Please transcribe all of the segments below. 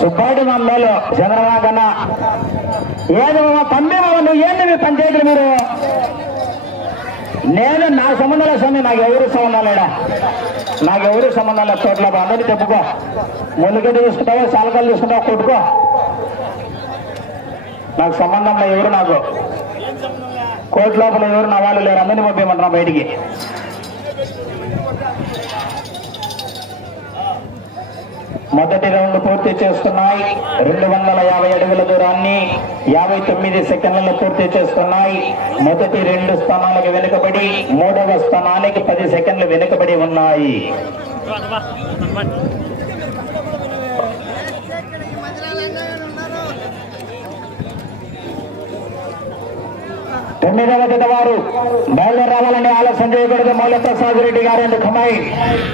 సుబ్బాడి మందలు చంద్రబాబన్న ఏదో తమ్మి నువ్వు ఏంది మీ పంచాయతీలు మీరు? నేను నా సంబంధాల స్వామి నాకు ఎవరు సంబంధం లేడా? నాకు ఎవరు సంబంధం లేదు చోట్ల అందరినీ చెప్పుకో ముందుకే తీసుకుంటావో సాలకాలు తీసుకుంటావో కొట్టుకో. నాకు సంబంధం ఎవరు నాకు? కోర్టు లోపల ఎవరు నా వాళ్ళు లేరు? అందరినీ పంపించమంటున్నా బయటికి. మొదటి రౌండ్ పూర్తి చేస్తున్నాయి. రెండు వందల యాభై అడుగుల దూరాన్ని యాభై తొమ్మిది సెకండ్లలో పూర్తి చేస్తున్నాయి. మొదటి రెండు స్థానాలకు వెనుకబడి మూడవ స్థానానికి పది సెకండ్లు వెనుకబడి ఉన్నాయి. తొమ్మిదవ జత వారు బయలుదేరి రావాలని ఆలస్యం చేయకూడదు. మౌలప్రసాద్ రెడ్డి గారు అండ్ ఖమ్మాయి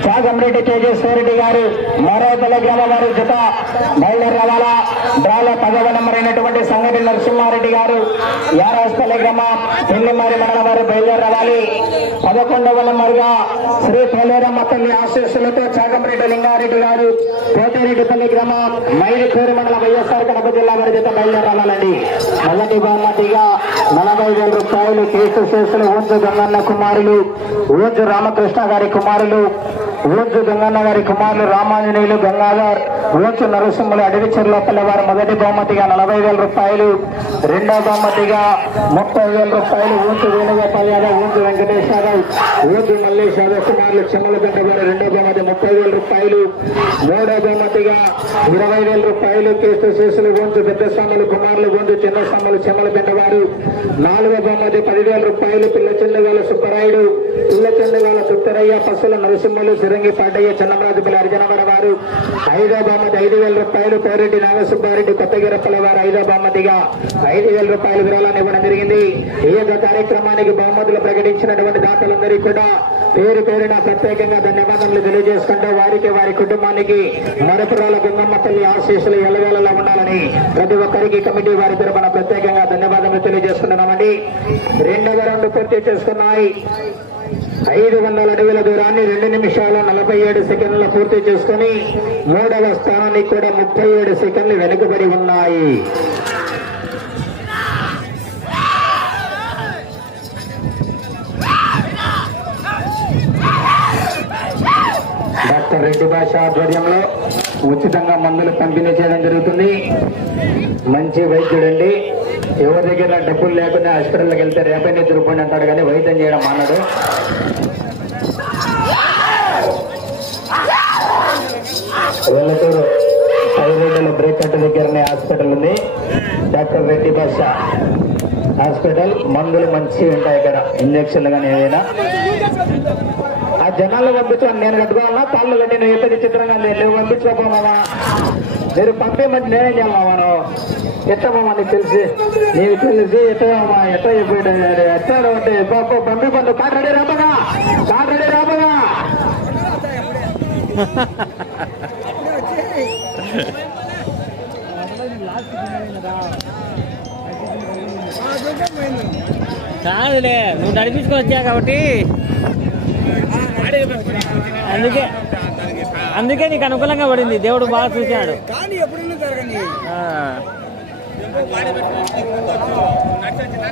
చాగంరెడ్డి తేజేశ్వర రెడ్డి గారు మరో తెలంగాణ వారి జత బయలుదేరి రావాలా డ్రాలో పదవ నెంబర్ అయినటువంటి సంగటి నరసింహారెడ్డి గారు యారాస్పల్లి గ్రామం పెళ్ళిమారి మండలం వారు బయలుదేరి రావాలి పదకొండవ నెంబర్గా శ్రీ పోలేరమ్మ తల్లి ఆశీస్సులతో చాగంరెడ్డి లింగారెడ్డి గారు కోటరెడ్డిపల్లి గ్రామం మైలుకూరు మండలం వైఎస్ఆర్ కడప జిల్లా వారి జత బయలుదేరి మొదటి బహుమతిగా నలభై వేల రూపాయలు కేసు శేషులు ఊర్జు గంగన్న కుమారులు ఊర్జు రామకృష్ణ గారి కుమారులు ఊర్జు గంగన్న గారి కుమారులు రామాంజనేయులు గంగాధర్ ఊచు నరసింహులు అడవి చెర్లోపల్లి వారు మొదటి బహుమతిగా నలభై వేల రూపాయలు రెండో బహుమతిగా ముప్పై వేల రూపాయలు ఊంచు వేణుగోపాల్ యాదవ్ ఊంచు వెంకటేష్ యాదవ్ ఊంచు మల్లేష్ యాదవ్ కుమారులు చెమ్మలగడ్డ గారు రెండో బహుమతి ముప్పై వేల రూపాయలు మూడో బహుమతిగా ఇరవై వేల రూపాయలు కేసు శేషులు ఊంచు పెద్దస్వాములు కుమారులు ఊంచు చిన్నస్వాములు చెమ్మల వారు నాలుగో బహుమతి పదివేల రూపాయలు పిల్ల చెల్లెగాల సుబ్బరాయుడు పిల్ల చెల్లెగాల సుత్తరయ్య పసుల నరసింహులు సిరంగి పాటయ్య చెన్నమరాజుపల్లి అర్జునవర వారు ఐదో బహుమతి ఐదు వేల రూపాయలు పేరెడ్డి నాగసుబ్బారెడ్డి కొత్తగిరప్పల వారు ఐదో బహుమతిగా ఐదు వేల రూపాయలు విరాళాన్ని ఇవ్వడం జరిగింది. ఈ యొక్క కార్యక్రమానికి బహుమతులు ప్రకటించినటువంటి దాతలందరికీ కూడా పేరు పేరున ప్రత్యేకంగా ధన్యవాదములు తెలియజేసుకుంటూ వారికి వారి కుటుంబానికి మరపురాల గంగమ్మ తల్లి ఆశీస్సులు ఎలవేళలా ఉండాలని ప్రతి ఒక్కరికి కమిటీ వారి తరఫున ప్రత్యేకంగా ధన్యవాదాలు తెలియజేస్తున్నామండి. రెండవ రౌండ్ పూర్తి చేసుకున్నాయి. ఐదు వందల అడుగుల దూరాన్ని రెండు నిమిషాల నలభై ఏడు సెకండ్ల పూర్తి చేసుకుని మూడవ స్థానానికి కూడా ముప్పై ఏడు సెకండ్లు వెనుకబడి ఉన్నాయి. డాక్టర్ రెడ్డి భాష ఆధ్వర్యంలో ఉచితంగా మందులు పంపిణీ చేయడం జరుగుతుంది. మంచి వైద్యుడండి. ఎవరి దగ్గర డబ్బులు లేకుండా హాస్పిటల్కి వెళ్తే రేపైనా తిరుగుకోండి అంటాడు కానీ వైద్యం చేయడం మానడు. వెల్లటూరు పైరోడ్ల బ్రేక్ కట్ట దగ్గరనే హాస్పిటల్ ఉంది. డాక్టర్ రెడ్డి భాష హాస్పిటల్. మందులు మంచిగా ఉంటాయి ఇక్కడ. ఇంజక్షన్లు కానీ ఏదైనా ఆ జనాలు పంపించాను నేను కట్టుకోవాలా? తాళ్ళు కట్టి నేను ఎక్కడ చిత్రంగా లేదు నువ్వు పంపించుకోపోమావా మీరు పంపేమంటే నేనేం చేయాలమ్మా ఎట్టమ్మా నీకు తెలిసి నీకు తెలిసి ఎట్టమ్మా ఎట్ట చెప్పాడు ఎట్టాడు అంటే పాప పంపి పండు కాట్ రెడీ రాబగా కాట్ రెడీ రాబగా కాదులే నువ్వు నడిపించుకొని వచ్చా కాబట్టి. అందుకే అందుకే నీకు అనుకూలంగా పడింది దేవుడు బాగా చూశాడు. కానీ ఎప్పుడైనా.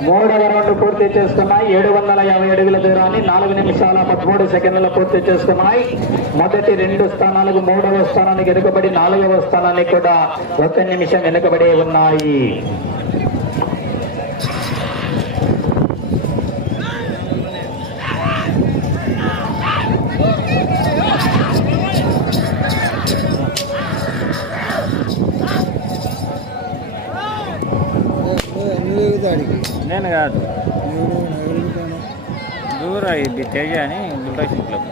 మూడవ రౌండ్ పూర్తి చేసుకున్నాయి. ఏడు వందల యాభై అడుగుల దూరాన్ని నాలుగు నిమిషాల పదమూడు సెకండ్లు పూర్తి చేసుకున్నాయి. మొదటి రెండు స్థానాలకు మూడవ స్థానానికి వెనుకబడి నాలుగవ స్థానానికి కూడా ఒక నిమిషం వెనుకబడి ఉన్నాయి. కాదు. దూర ఇది తేజ అని దుబాయ్ క్లబ్.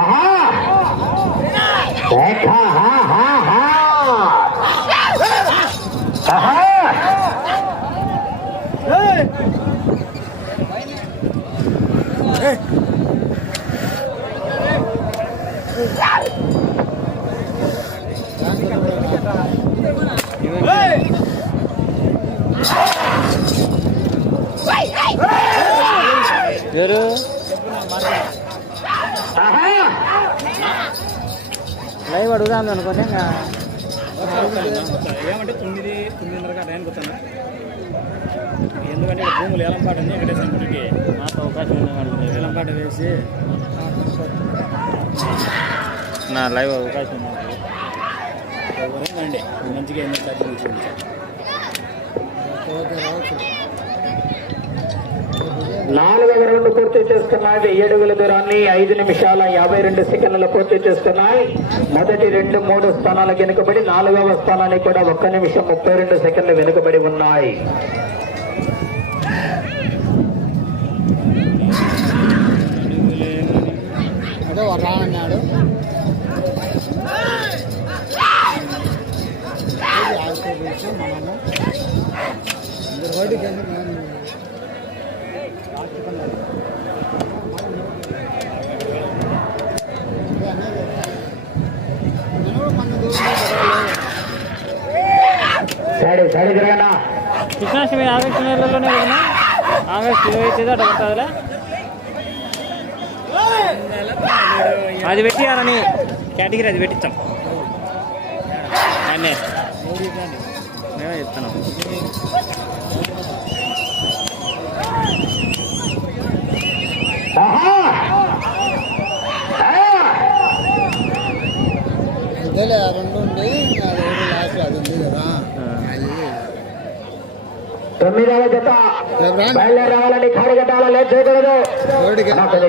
ఆహా! ఎవరు? ఆహా. లైవ్ అడుగుదాం అనుకోండి ఇంకా. ఏమంటే తొమ్మిది తొమ్మిదిన్నరగా టైంకి వస్తాను. ఎందుకంటే ఇక్కడ భూములు ఏలంపాట ఉంది వెంకటేశ్వర గుడికి మాకు అవకాశం ఉంది వాళ్ళు ఏలంపాట వేసి. నా లైవ్ అవకాశం ఉంది. మంచిగా ఎన్ని రావచ్చు నాలుగవ రౌండ్ పూర్తి చేసుకున్నాయి ఏడు అడుగుల దూరాన్ని ఐదు నిమిషాల యాభై రెండు సెకండ్లు పూర్తి చేసుకున్నాయి మొదటి రెండు మూడు స్థానాలకు వెనుకబడి నాలుగవ స్థానానికి కూడా ఒక్క నిమిషం ముప్పై రెండు సెకండ్లు వెనుకబడి ఉన్నాయి. రానన్నాడు మనము. అందరు బయటికి వెళ్ళి మనం ఆడుకున్నాడు. అదే అనేది. నేను కూడా మన దూరం సైడ్ సైడ్ తిరగనా కృష్ణాష్టమి ఆగస్టు నెలలోనే కదా ఆగస్టు ఇరవై తేదీ అట్లా పడుతుందిలే అది పెట్టియాలని కేటగిరీ అది పెట్టించాం అన్నీ మేమే చెప్తున్నాం ఆ రెండు ఒకటి లాస్ట్ అది ఉంది కదా. తొమ్మిదవ జత. బయలుదేరి రావాలని కాడిగట్టాల లేదు చేయకూడదు.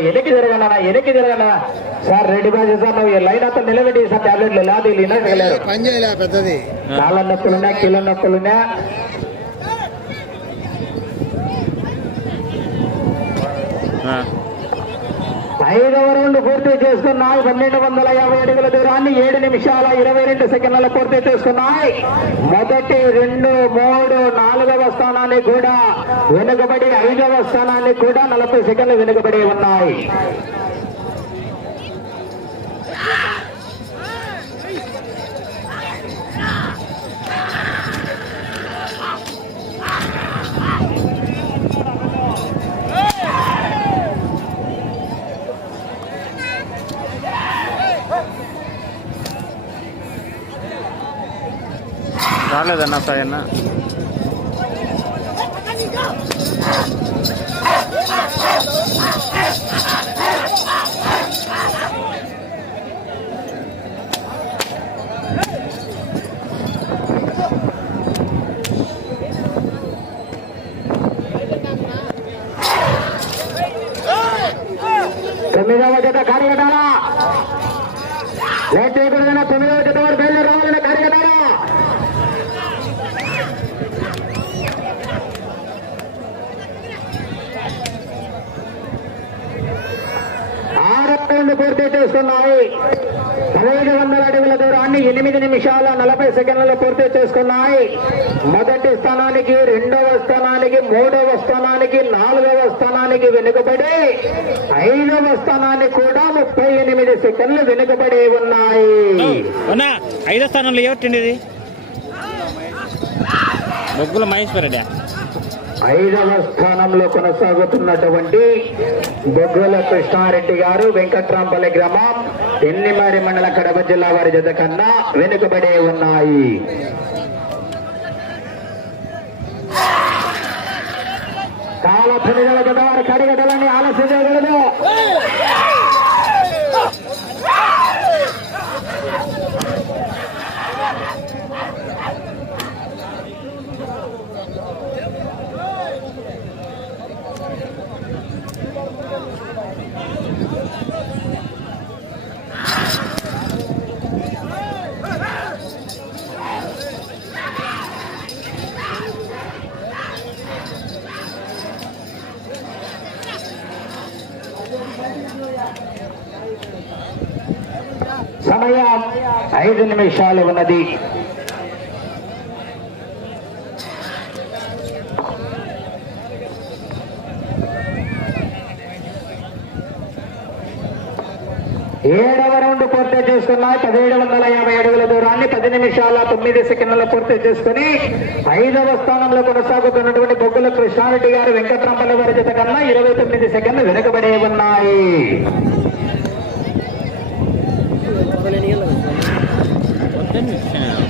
ఎనికి తిరగనా ఎనికి తిరగనా సార్ రెడ్డి బాజీ సార్ నువ్వు ఈ లైన్ అంతా నిలబెట్టి సార్ టాబ్లెట్లు లేదు వీళ్ళు వినట్లేదు పని చేయలే పెద్దది. కాళ్ళ నొప్పులున్నా కీళ్ళ నొప్పులున్నా ఆ. ఐదవ రౌండ్ పూర్తి చేస్తున్నాయి పన్నెండు వందల యాభై అడుగుల దూరాన్ని ఏడు నిమిషాల ఇరవై రెండు సెకండ్ల పూర్తి చేస్తున్నాయి మొదటి రెండు మూడు నాలుగవ స్థానాన్ని కూడా వెనుకబడి ఐదవ స్థానాన్ని కూడా నలభై సెకండ్లు వెనుకబడి ఉన్నాయి. రాలేదన్నా సాయి సెకండ్లు పూర్తి చేసుకున్నాయి. పదహైదు వందల అడుగుల దూరాన్ని ఎనిమిది నిమిషాల నలభై సెకండ్లు పూర్తి చేసుకున్నాయి. మొదటి స్థానానికి రెండవ స్థానానికి మూడవ స్థానానికి నాలుగవ స్థానానికి వెనుకబడి ఐదవ స్థానానికి కూడా ముప్పై ఎనిమిది సెకండ్లు వెనుకబడి ఉన్నాయి. ఐదో స్థానంలో ఎవరు ముగ్గుల మహేశ్వరుడా ఐదవ స్థానంలో కొనసాగుతున్నటువంటి బొగ్గుల కృష్ణారెడ్డి గారు వెంకట్రాంపల్లి గ్రామం ఎన్నిమారి మండల కడప జిల్లా వారి జత కన్నా వెనుకబడి ఉన్నాయి. కాల తొమ్మిదవ జత వారి కడిగడలని ఆలస్యం చేయగలదు ఐదు నిమిషాలు ఉన్నది. ఏడవ రౌండ్ పూర్తి చేసుకున్నాయి పదిహేడు వందల యాభై అడుగుల దూరాన్ని పది నిమిషాల తొమ్మిది సెకండ్ల పూర్తి చేసుకుని ఐదవ స్థానంలో కొనసాగుతున్నటువంటి బొగ్గుల కృష్ణారెడ్డి గారు వెంకట్రామల వారి జత కన్నా ఇరవై తొమ్మిది సెకండ్లు వెనుకబడే ఉన్నాయి. పొద్దున్న ఇచ్చాను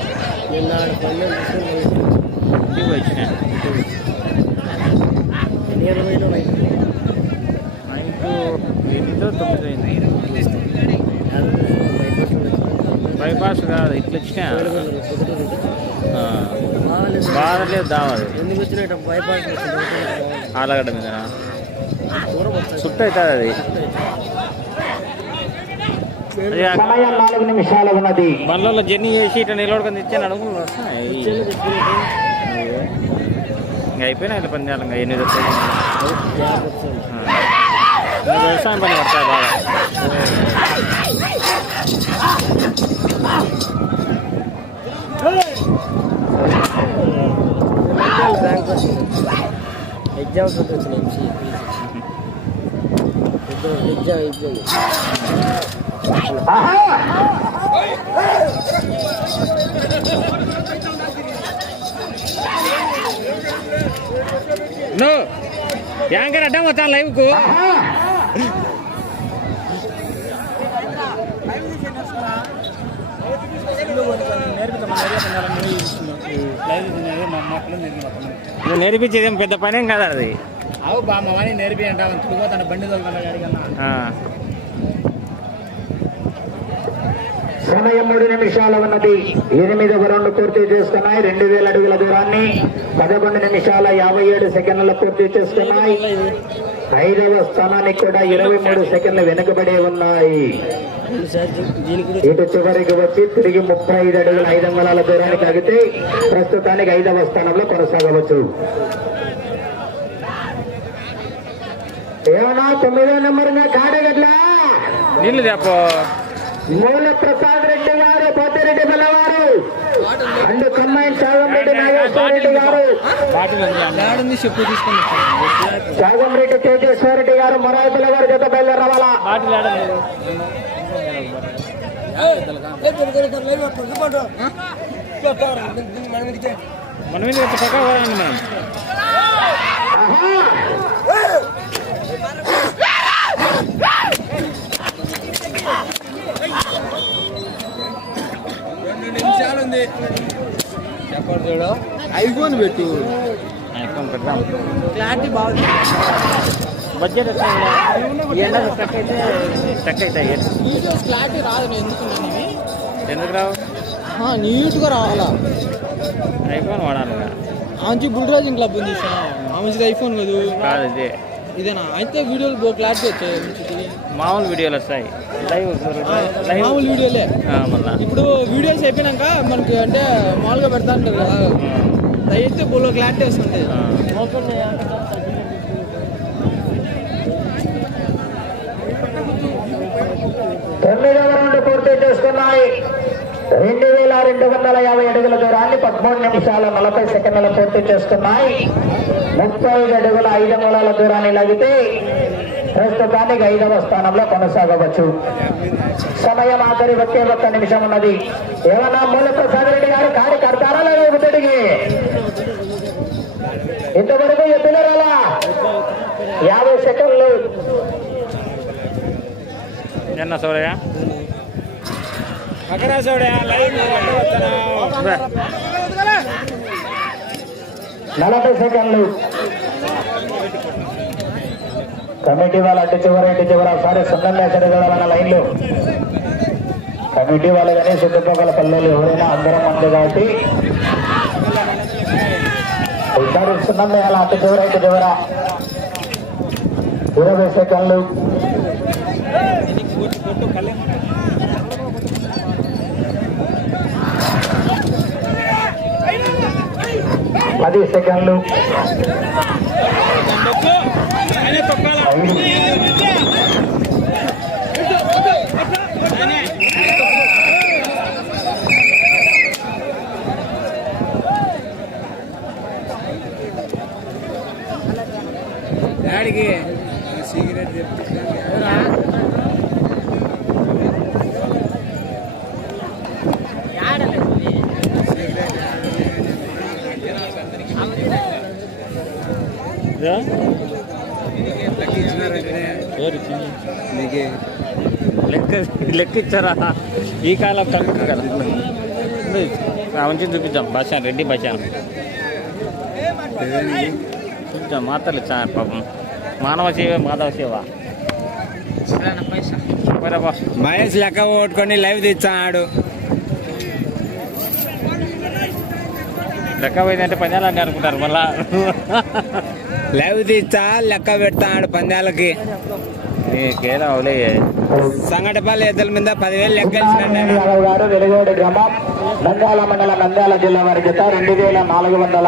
నిన్న ఇంటికి ఎన్ని ఎనిమిదో తొమ్మిదో అయింది. బైపాస్ కాదు ఇట్లా వచ్చినా బాధలేదు దావదు ఎందుకు వచ్చినట్టు భయపడి ఆలగడ్డ మీద సుట్టు అవుతుంది అది. సమయం నాలుగు నిమిషాలు ఉన్నది. బండ్లలో జర్నీ చేసి ఇట్లా నిలబడుకొని తెచ్చాను అడుగులు వస్తున్నాయి ఇంకా అయిపోయినాయి ఇట్లా పని చేయాలి ఎనిమిది ఆ. ఇంకా వ్యవసాయం పని పడతాయి బాగా. ఎగ్జామ్స్ వచ్చినాయి ఎగ్జామ్ ఎగ్జామ్. ఆహా! నో యాంకర్ అడ్డం వస్తా లైవ్కు! నువ్వు నేర్పించేది ఏం పెద్ద పనేం కదా అది అవు బా మా వాణి నేర్పి అంటావు తిరిగిపోతాను బండి తోలుతాను అడిగన్నా ఆ. సమయం మూడు నిమిషాలు ఉన్నది. ఎనిమిదవ రౌండ్ పూర్తి చేస్తున్నాయి. రెండు వేల అడుగుల దూరాన్ని పదకొండు నిమిషాల యాభై ఏడు సెకండ్లు పూర్తి చేస్తున్నాయి. ఐదవ స్థానానికి కూడా ఇరవై మూడు సెకండ్లు వెనుకబడి ఉన్నాయి. ఇటు చివరికి వచ్చి తిరిగి ముప్పై ఐదు అడుగుల ఐదు అంగుళాల దూరానికి ఆగితే ప్రస్తుతానికి ఐదవ స్థానంలో కొనసాగవచ్చు. ఏమన్నా తొమ్మిదో నెంబర్ కాడగట్లా నీళ్ళు మూల ప్రసాద్ రెడ్డి గారు పోతిరెడ్డి పిల్లవారు. అండ్ కమ్మాయి చాగంరెడ్డి గారు. అన్న. చెప్పు తీసుకొని చాగంరెడ్డి తేజేశ్వరరెడ్డి గారు మొరాయి పిల్లవారి జత బయలుదేరవాలా? బాటిల్ ఆడలేదు మన మనం ఐఫోన్ పెట్టు. ఐఫోన్ పెడదాం. క్లారిటీ బాగుంది. బడ్జెట్ ఎట్లా ఈ ఎండ స్టక్ అయితే స్టక్ అవుతాయి వీడియోస్ క్లారిటీ రాదు నేను ఎందుకున్నాను ఇవి ఎందుకు రావు? నీట్గా రావాలా? ఐఫోన్ వాడాలి కదా. ఆంచి బుల్రాజ్ క్లబ్ ఉంది ఆమెది ఐఫోన్ కదా. కాదు ఇదే. ఇదేనా? అయితే వీడియోలు క్లారిటీ వచ్చాయి. మామూలు వీడియోలు వస్తాయి. లైవ్ లైవ్ మామూలు వీడియోలే. మళ్ళా. ఇప్పుడు వీడియోస్ అయిపోయినాక మనకి అంటే మామూలుగా పెడతా ఉంటారు కదా. అయితే బోలో క్లారిటీ వస్తుంది. తొమ్మిదవ రౌండ్ పూర్తి చేసుకున్నాయి. రెండు వేల రెండు వందల యాభై అడుగుల దూరాన్ని పదమూడు నిమిషాల నలభై సెకండ్ల పూర్తి చేసుకున్నాయి. ముప్పై ఐదు అడుగుల ఐదు మూలాల దూరాన్ని లాగితే ప్రస్తుతానికి ఐదవ స్థానంలో కొనసాగవచ్చు. సమయం ఆఖరి ఒకే ఒక్క నిమిషం ఉన్నది. ఏమన్నా మూల ప్రసాద్ రెడ్డి గారు కాడి కడతారా లేదా ఒకటికి ఇంతవరకు ఎత్తులరాలా యాభై సెకండ్లు. నిన్న సౌడయా అక్కడ చూడే లైవ్ నలభై సెకండ్లు. కమిటీ వాళ్ళు అటు చివర ఇటు చివర. ఒకసారి సున్నం ఎక్కడ చూడాలన్న లైన్లు. కమిటీ వాళ్ళు కానీ చుట్టుపక్కల పల్లెలు ఎవరైనా అందరం ఉంది కాబట్టి. ఒకసారి సున్నం వేయాలి అటు చివర ఇటు చివర. ఇరవై సెకండ్లు. పది సెకండ్లు ఐదు లెక్క ఇచ్చారా ఈ కాలం కలుగుతుంది కదా. మంచి చూపించాం బస్టాండ్ రెడ్డి బస్టాండ్ చూపించాం మాత్రలు చా పాపం. మానవ సేవ మాధవ సేవ. మహేష్ లెక్క ఓట్టుకొని లైవ్ తెచ్చాడు లెక్క పోయిందంటే పందాలు అని అనుకుంటారు మళ్ళా. లైవ్ తెచ్చా లెక్క పెడతాడు పందాలకి నీకేదో అవులే. సంగటిపల్లి ఎద్దుల మీద పదివేలు లెక్క ఇచ్చినాడు యాదవ్ గారు వెలుగోడు గ్రామం నంద్యాల మండలం నంద్యాల జిల్లా వారి జత రెండు వేల నాలుగు వందల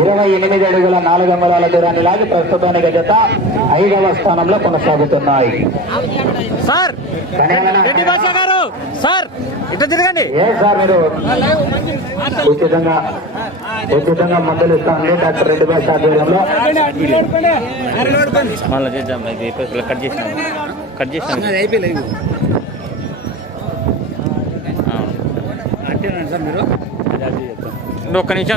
ఇరవై ఎనిమిది అడుగుల నాలుగు అంగుళాల దూరాన్ని లాగి ప్రస్తుతానికి జత ఐదవ స్థానంలో కొనసాగుతున్నాయి. సార్ గారు? సార్ ఇట్లా తిరగండి. ఏ సార్ మీరు? ఉచితంగా ఉచితంగా మందులు ఇస్తామండి డాక్టర్ రెడ్డి భాష ఆధ్వర్యంలో. మళ్ళీ చేద్దాం కట్ చేసినాం. కట్ చేసినాం. అంటే సార్ మీరు? ఒక్క నిమిషం